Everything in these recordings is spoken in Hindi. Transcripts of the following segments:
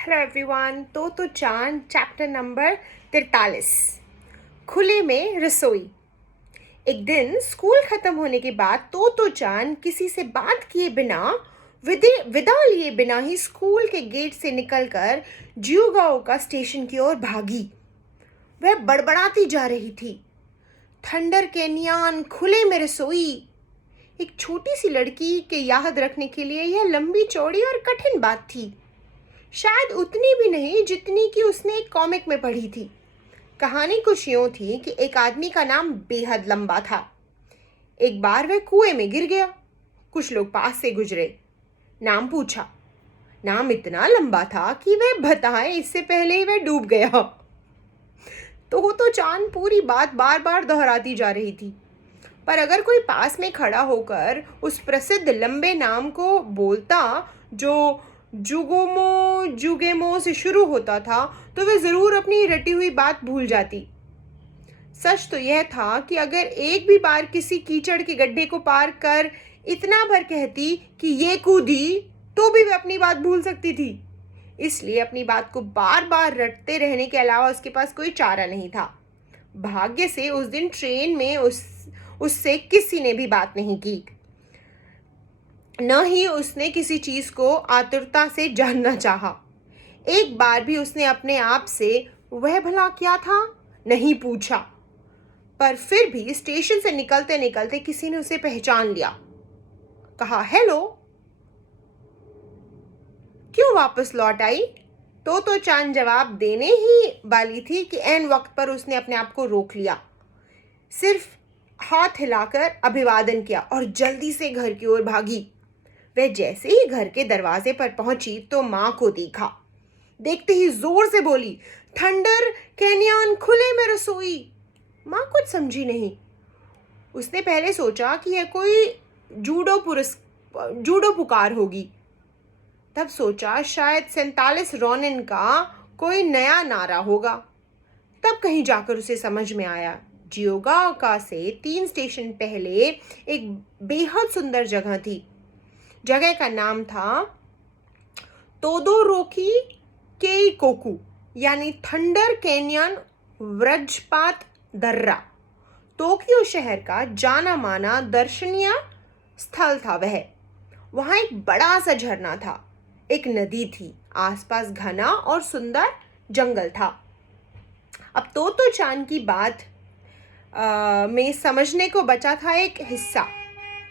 Hello everyone. तो चांद चैप्टर नंबर 43 खुले में रसोई। एक दिन स्कूल खत्म होने के बाद तो चांद किसी से बात किए बिना विदा लिए बिना ही स्कूल के गेट से निकलकर जियोगाओका स्टेशन की ओर भागी। वह बड़बड़ाती जा रही थी, थंडर कैनियन, खुले में रसोई। एक छोटी सी लड़की के याद रखने के लिए यह लंबी चौड़ी और कठिन बात थी। शायद उतनी भी नहीं जितनी कि उसने एक कॉमिक में पढ़ी थी। कहानी कुछ यूं थी कि एक आदमी का नाम बेहद लंबा था। एक बार वह कुएं में गिर गया। कुछ लोग पास से गुजरे। नाम पूछा। नाम इतना लंबा था कि वह बताए इससे पहले ही वह डूब गया। तो चांद पूरी बात बार बार दोहराती जा रही थी। पर अगर कोई पास में खड़ा होकर उस प्रसिद्ध लंबे नाम को बोलता जो जुगोमो जुगेमो से शुरू होता था, तो वह जरूर अपनी रटी हुई बात भूल जाती। सच तो यह था कि अगर एक भी बार किसी कीचड़ के गड्ढे को पार कर इतना भर कहती कि ये कूदी, तो भी वह अपनी बात भूल सकती थी। इसलिए अपनी बात को बार बार रटते रहने के अलावा उसके पास कोई चारा नहीं था। भाग्य से उस दिन ट्रेन में उससे किसी ने भी बात नहीं की, न ही उसने किसी चीज को आतुरता से जानना चाहा। एक बार भी उसने अपने आप से वह भला क्या था नहीं पूछा। पर फिर भी स्टेशन से निकलते निकलते किसी ने उसे पहचान लिया। कहा, हेलो, क्यों वापस लौट आई? तो चांद जवाब देने ही वाली थी कि ऐन वक्त पर उसने अपने आप को रोक लिया। सिर्फ हाथ हिलाकर अभिवादन किया और जल्दी से घर की ओर भागी। वह जैसे ही घर के दरवाजे पर पहुंची तो मां को देखा। देखते ही जोर से बोली, थंडर कैनियन, खुले में रसोई। मां कुछ समझी नहीं। उसने पहले सोचा कि यह कोई जूडो पुकार होगी। तब सोचा शायद 47 रोनिन का कोई नया नारा होगा। तब कहीं जाकर उसे समझ में आया, जियोगाओका से 3 स्टेशन पहले एक बेहद सुंदर जगह थी। जगह का नाम था तोदोरोकी केइकोकू, यानी थंडर कैनियन वज्रपात दर्रा। टोक्यो शहर का जाना माना दर्शनीय स्थल था वह। वहां एक बड़ा सा झरना था, एक नदी थी, आसपास घना और सुंदर जंगल था। अब तो चांद की बात में समझने को बचा था एक हिस्सा,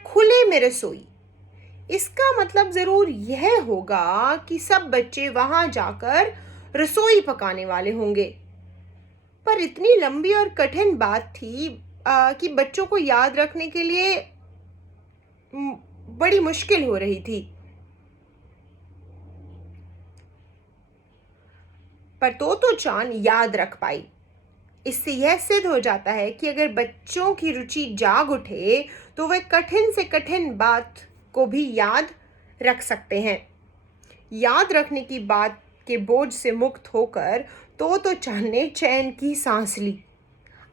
खुले में रसोई। इसका मतलब जरूर यह होगा कि सब बच्चे वहां जाकर रसोई पकाने वाले होंगे। पर इतनी लंबी और कठिन बात थी कि बच्चों को याद रखने के लिए बड़ी मुश्किल हो रही थी। पर तो चांद याद रख पाई। इससे यह सिद्ध हो जाता है कि अगर बच्चों की रुचि जाग उठे तो वे कठिन से कठिन बात को भी याद रख सकते हैं। याद रखने की बात के बोझ से मुक्त होकर तो चांद ने चैन की सांस ली।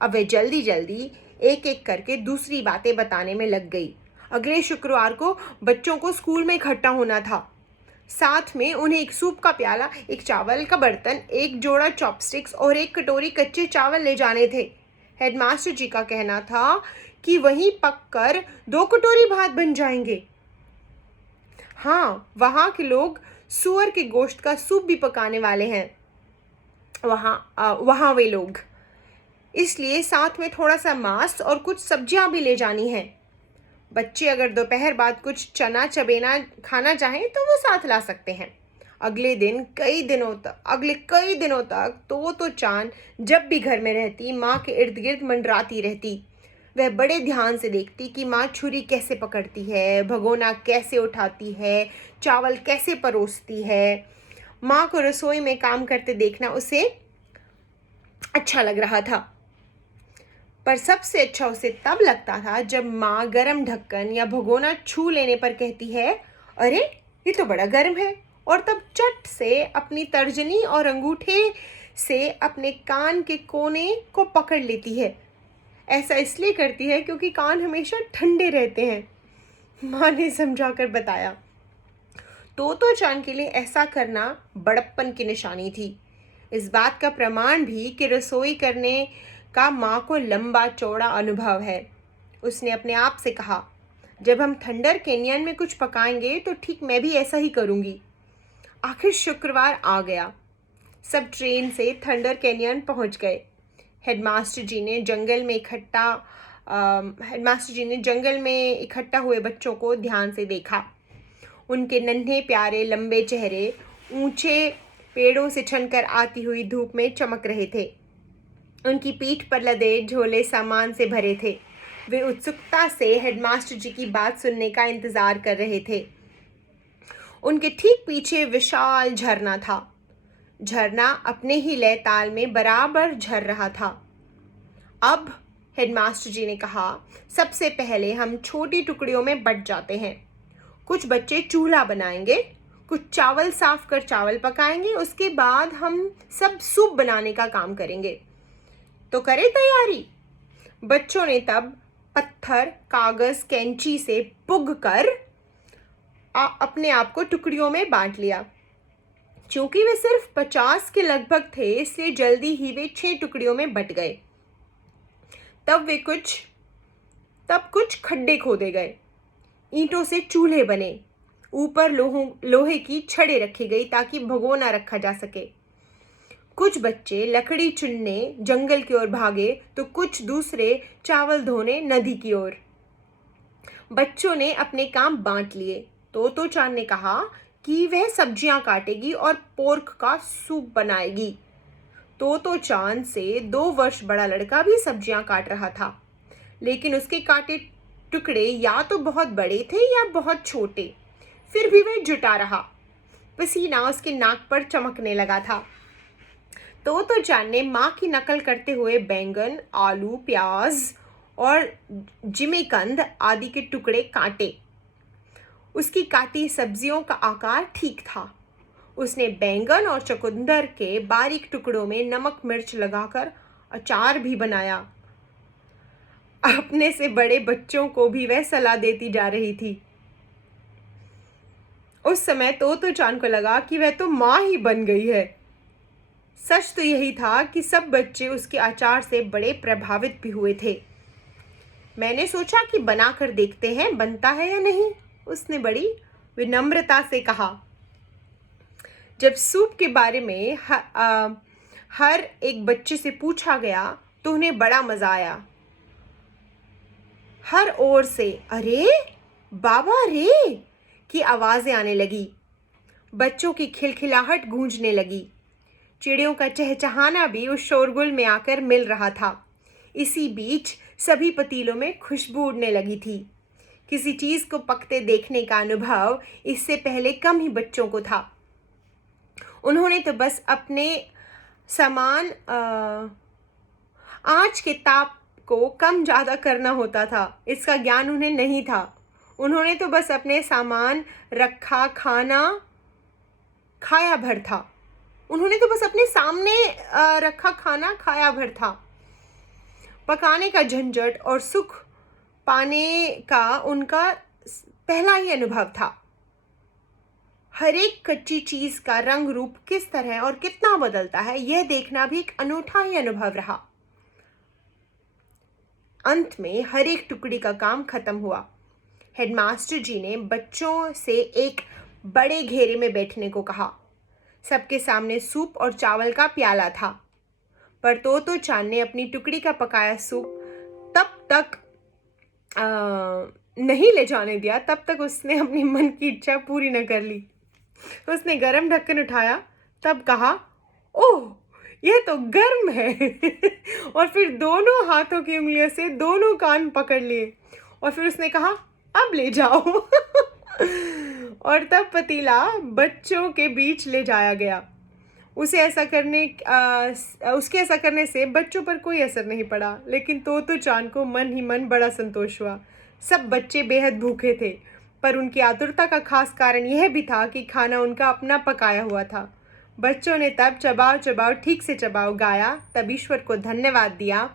अब वे जल्दी जल्दी एक एक करके दूसरी बातें बताने में लग गई। अगले शुक्रवार को बच्चों को स्कूल में इकट्ठा होना था। साथ में उन्हें एक सूप का प्याला, एक चावल का बर्तन, एक जोड़ा चॉपस्टिक्स और एक कटोरी कच्चे चावल ले जाने थे। हेडमास्टर जी का कहना था कि वहीं पककर 2 कटोरी भात बन जाएंगे। हाँ, वहाँ के लोग सुअर के गोश्त का सूप भी पकाने वाले हैं। वहाँ वे लोग, इसलिए साथ में थोड़ा सा मांस और कुछ सब्जियां भी ले जानी है। बच्चे अगर दोपहर बाद कुछ चना चबेना खाना चाहें तो वो साथ ला सकते हैं। अगले कई दिनों तक तो चांद जब भी घर में रहती माँ के इर्द गिर्द मंडराती रहती। वह बड़े ध्यान से देखती कि माँ छुरी कैसे पकड़ती है, भगोना कैसे उठाती है, चावल कैसे परोसती है। माँ को रसोई में काम करते देखना उसे अच्छा लग रहा था। पर सबसे अच्छा उसे तब लगता था जब माँ गरम ढक्कन या भगोना छू लेने पर कहती है, अरे ये तो बड़ा गर्म है, और तब चट से अपनी तर्जनी और अंगूठे से अपने कान के कोने को पकड़ लेती है। ऐसा इसलिए करती है क्योंकि कान हमेशा ठंडे रहते हैं, माँ ने समझाकर बताया। तोतो चान के लिए ऐसा करना बड़प्पन की निशानी थी। इस बात का प्रमाण भी कि रसोई करने का माँ को लंबा चौड़ा अनुभव है। उसने अपने आप से कहा, जब हम थंडर कैनियन में कुछ पकाएंगे तो ठीक मैं भी ऐसा ही करूँगी। आखिर शुक्रवार आ गया। सब ट्रेन से थंडर कैनियन पहुँच गए। हेडमास्टर जी ने जंगल में इकट्ठा हुए बच्चों को ध्यान से देखा। उनके नन्हे प्यारे लंबे चेहरे ऊंचे पेड़ों से छनकर आती हुई धूप में चमक रहे थे। उनकी पीठ पर लदे झोले सामान से भरे थे। वे उत्सुकता से हेडमास्टर जी की बात सुनने का इंतजार कर रहे थे। उनके ठीक पीछे विशाल झरना था। झरना अपने ही लय ताल में बराबर झर रहा था। अब हेडमास्टर जी ने कहा, सबसे पहले हम छोटी टुकड़ियों में बंट जाते हैं। कुछ बच्चे चूल्हा बनाएंगे, कुछ चावल साफ कर चावल पकाएंगे, उसके बाद हम सब सूप बनाने का काम करेंगे। तो करें तैयारी। बच्चों ने तब पत्थर, कागज, कैंची से पुग कर अपने आप को टुकड़ियों में बांट लिया। चूंकि वे सिर्फ 50 के लगभग थे, इसलिए जल्दी ही वे 6 टुकड़ियों में बंट गए। तब कुछ खड्डे खोदे गए। ईंटों से चूल्हे बने। ऊपर लोहे की छड़ें रखी गई ताकि भगोना रखा जा सके। कुछ बच्चे लकड़ी चुनने जंगल की ओर भागे तो कुछ दूसरे चावल धोने नदी की ओर। बच्चों ने अपने काम बांट लिए। तोतो चान ने कहा कि वह सब्जियां काटेगी और पोर्क का सूप बनाएगी। तोतो चान से 2 वर्ष बड़ा लड़का भी सब्जियां काट रहा था, लेकिन उसके काटे टुकड़े या तो बहुत बड़े थे या बहुत छोटे। फिर भी वह जुटा रहा। पसीना उसके नाक पर चमकने लगा था। तोतो चान ने माँ की नकल करते हुए बैंगन, आलू, प्याज और जिमीकंद आदि के टुकड़े काटे। उसकी काटी सब्जियों का आकार ठीक था। उसने बैंगन और चुकंदर के बारीक टुकड़ों में नमक मिर्च लगाकर अचार भी बनाया। अपने से बड़े बच्चों को भी वह सलाह देती जा रही थी। उस समय तोतो चान को लगा कि वह तो माँ ही बन गई है। सच तो यही था कि सब बच्चे उसके अचार से बड़े प्रभावित भी हुए थे। मैंने सोचा कि बनाकर देखते हैं बनता है या नहीं, उसने बड़ी विनम्रता से कहा। जब सूप के बारे में हर एक बच्चे से पूछा गया तो उन्हें बड़ा मजा आया। हर ओर से अरे बाबा रे की आवाजें आने लगी। बच्चों की खिलखिलाहट गूंजने लगी। चिड़ियों का चहचहाना भी उस शोरगुल में आकर मिल रहा था। इसी बीच सभी पतीलों में खुशबू उड़ने लगी थी। किसी चीज को पकते देखने का अनुभव इससे पहले कम ही बच्चों को था। उन्होंने तो बस अपने समान आँच के ताप को कम ज़्यादा करना होता था, इसका ज्ञान उन्हें नहीं था। उन्होंने तो बस अपने सामान रखा, खाना खाया भर था। उन्होंने तो बस अपने सामने रखा खाना खाया भर था। पकाने का झंझट और सुख पाने का उनका पहला ही अनुभव था। हर एक कच्ची चीज का रंग रूप किस तरह और कितना बदलता है, यह देखना भी एक अनूठा ही अनुभव रहा। अंत में हर एक टुकड़ी का काम खत्म हुआ। हेडमास्टर जी ने बच्चों से एक बड़े घेरे में बैठने को कहा। सबके सामने सूप और चावल का प्याला था, पर तोतो चान ने अपनी टुकड़ी का पकाया सूप तब तक नहीं ले जाने दिया, तब तक उसने अपनी मन की इच्छा पूरी न कर ली। उसने गरम ढक्कन उठाया, तब कहा, ओह यह तो गर्म है। और फिर दोनों हाथों की उंगलियों से दोनों कान पकड़ लिए और फिर उसने कहा, अब ले जाओ। और तब पतीला बच्चों के बीच ले जाया गया। उसके ऐसा करने से बच्चों पर कोई असर नहीं पड़ा, लेकिन तोतो चान को मन ही मन बड़ा संतोष हुआ। सब बच्चे बेहद भूखे थे, पर उनकी आतुरता का खास कारण यह भी था कि खाना उनका अपना पकाया हुआ था। बच्चों ने तब चबाओ चबाओ ठीक से चबाओ गाया, तब ईश्वर को धन्यवाद दिया।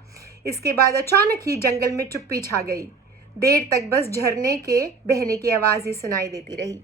इसके बाद अचानक ही जंगल में चुप्पी छा गई। देर तक बस झरने के बहने की आवाज़ ही सुनाई देती रही।